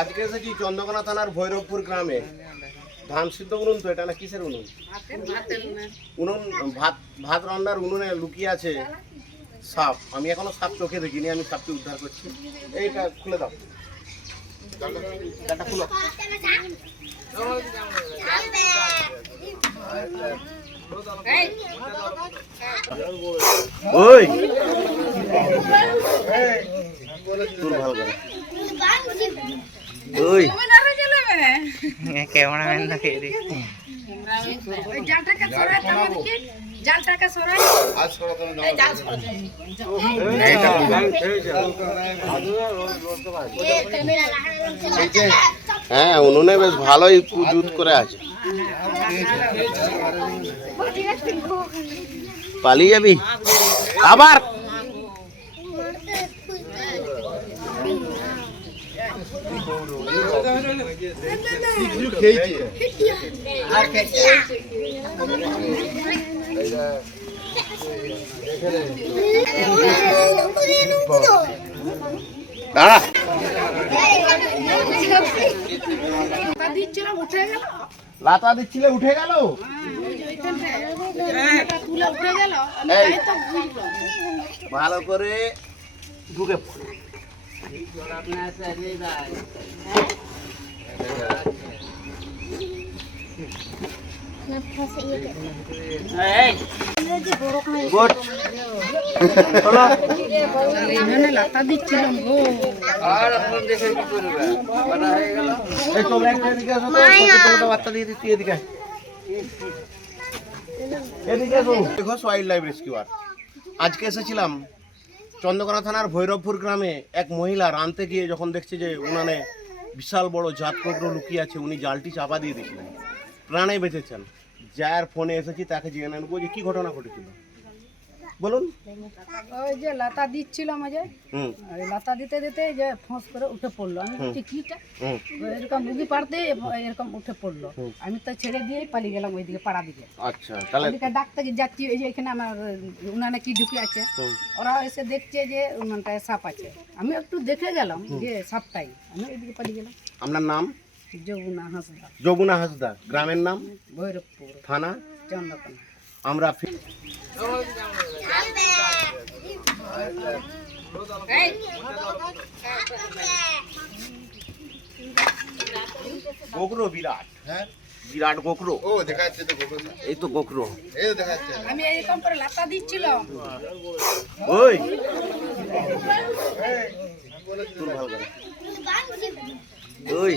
আজকে এসেছি চন্দ্রকোনা থানার ভৈরবপুর গ্রামে। ধান সিদ্ধ উনুন তো এটা, না কিসের উনুন? উনুন ভাত রান্নার উনুনে লুকিয়ে আছে সাপ। আমি এখনো সাপ চোখে দেখিনি, আমি সাপকে উদ্ধার করছি। এইটা খুলে দাও, এটা খুলো। ওই তোর ভালো করে ওই ক্যামেরাম্যান দেখে রে জালটাকে সরাই আমাদেরকে জালটাকে সরাই আজ সরাতে না এই জাল সরাই হ্যাঁ উনুনে বেশ ভালোই কুজুত করে আছে। পালিয়ে যাবি আবার? লাতা দিচ্ছিলে উঠে গেল। ভালো করে ঢুকে পড়ে। লাতা দিচ্ছিলাম গো। আজকে এসেছিলাম চন্দ্রকোনা থানার ভৈরবপুর গ্রামে। এক মহিলা রাঁধতে গিয়ে যখন দেখছে যে উনানে বিশাল বড় জাত কোকড়ো লুকিয়ে আছে, উনি জালটি চাপা দিয়ে দিয়েছিলেন, প্রাণে বেঁচেছেন। যার ফোনে এসেছি তাকে জেনে নেবো যে কি ঘটনা ঘটেছিল। বলুন। ওই যে লাতা দিচ্ছিলাম, ওই যে লাতা দিতে দিতে যে ফোঁস করে উঠে পড়লো। আমি বলছি কিটা, এরকম মুগি পাড়তে এরকম উঠে পড়লো। আমি তো ছেড়ে দিয়ে পালিয়ে গেলাম ওইদিকে পাড়া দিকে। আচ্ছা, তাহলে ডাক্তার যাচ্ছি, এই যে এখানে আমার উনানে কি ঢুকে আছে, ওরা এসে দেখছে যে উনানটায় সাপ আছে। আমি একটু দেখে গেলাম যে সাপটাই, আমি ওইদিকে পালিয়ে গেলাম। আপনার নাম? যমুনা হাঁসদা। যমুনা হাঁসদা। গ্রামের নাম? ভৈরবপুর থানা? চন্দ্রকোনা। আমরা গোকরো বিরাট, হ্যাঁ বিরাট গোকরো। ও দেখা যাচ্ছে তো গোকরো, এই তো গোকরো, এই দেখা যাচ্ছে। আমি এইরকম করে লাতা দিচ্ছিলাম। ওই তোর ভালো করে ওই